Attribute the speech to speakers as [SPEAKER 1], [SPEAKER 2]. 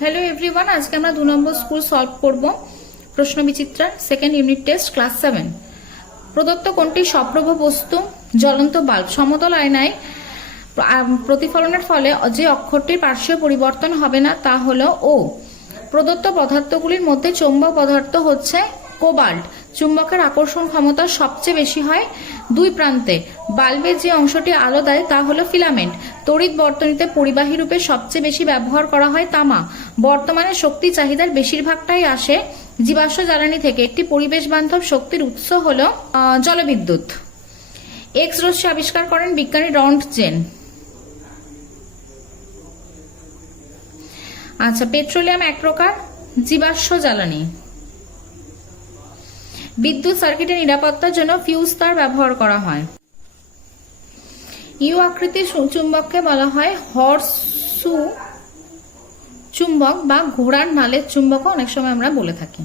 [SPEAKER 1] Hello everyone আজকে আমরা দু নম্বর স্কুল সলভ করব প্রশ্ন বিচিত্রার second unit test class seven প্রদত্ত কোনটি সপ্রভ বস্তু, জ্বলন্ত বাল্ব সমতল আয়নায় প্রতিফলনের ফলে যে অক্ষরটির পার্শ্ব পরিবর্তন হবে না তা হল ও প্রদত্ত পদার্থগুলির মধ্যে চৌম্বক পদার্থ হচ্ছে কোবাল্ট। চুম্বকের আকর্ষণ ক্ষমতা সবচেয়ে বেশি হয় দুই প্রান্তে। বাল্বের যে অংশটি আলো দেয় তা হলো ফিলামেন্ট। তড়িৎ বর্তনীতে পরিবাহী রূপে সবচেয়ে বেশি ব্যবহার করা হয় তামা। বর্তমানে শক্তি চাহিদার বেশিরভাগটাই আসে জীবাশ্ম জ্বালানি থেকে। একটি পরিবেশ বান্ধব শক্তির উৎস হল জলবিদ্যুৎ। এক্স রশ্মি আবিষ্কার করেন বিজ্ঞানী রন্ট জেন। আচ্ছা পেট্রোলিয়াম এক প্রকার, জীবাশ্ম জ্বালানি। বিদ্যুৎ সার্কিটের নিরাপত্তার জন্য ফিউজ তার ব্যবহার করা হয়। ইউ আকৃতির চুম্বককে বলা হয় হর্সু চুম্বক বা ঘোড়ার নালের চুম্বকও অনেক সময় আমরা বলে থাকি।